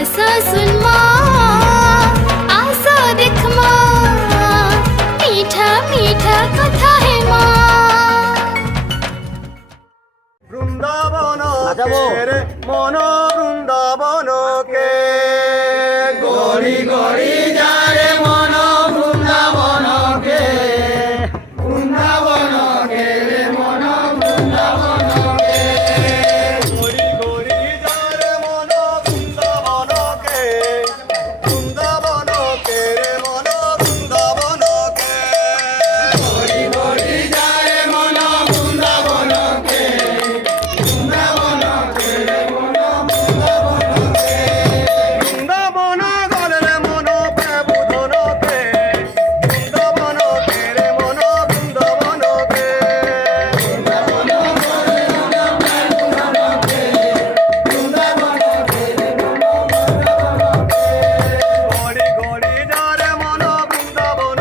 आसा सुन माँ आसा देख माँ मीठा मीठा कथा है माँ বৃন্দাবন রে মন বৃন্দাবন কে গড়ি গড়ি যারে মন বৃন্দাবন কে বৃন্দাবন কে রে মন বৃন্দাবন কে গড়ি গড়ি যারে মন বৃন্দাবন কে বৃন্দাবন কে রে মন বৃন্দাবন কে গড়ি গড়ি যারে মন বৃন্দাবন কে বৃন্দাবন গলে মন প্রবুধন কে বৃন্দাবন কে রে মন বৃন্দাবন কে গড়ি গড়ি যারে মন বৃন্দাবন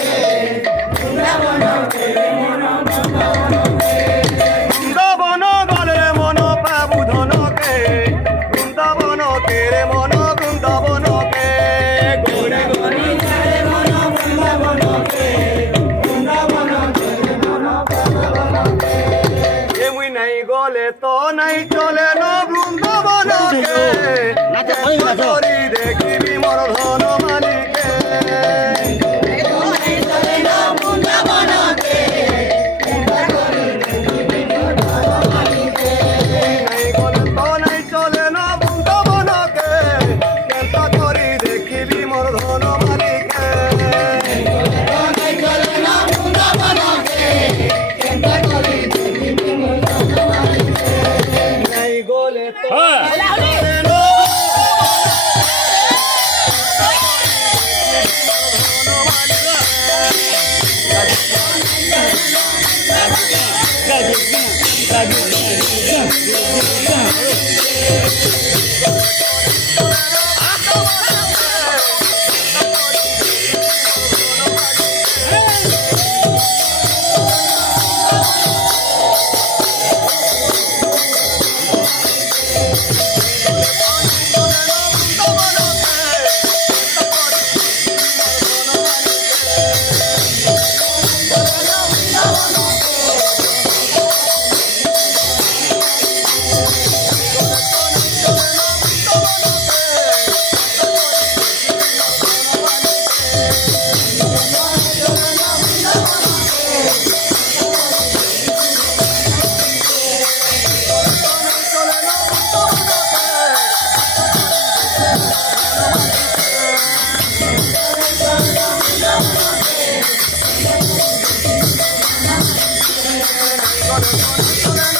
কে বৃন্দাবন কে রে মন বৃন্দাবন কে বৃন্দাবন গলে মন প্রবুধন কে বৃন্দাবন কে রে মন বৃন্দাবন কে গড়ি গড়ি যারে মন বৃন্দাবন কে বৃন্দাবন কে রে মন বৃন্দাবন কে এমুই নাই গলে তো নাই চলে না বৃন্দাবন কে করি দেখিবি মোর ধন মালিকে নাই গলে তো নাই চলে না বৃন্দাবন কে কেনতা করি দেখিবি মোর ধন মালিকে নাই গলে তো চলে না চলে না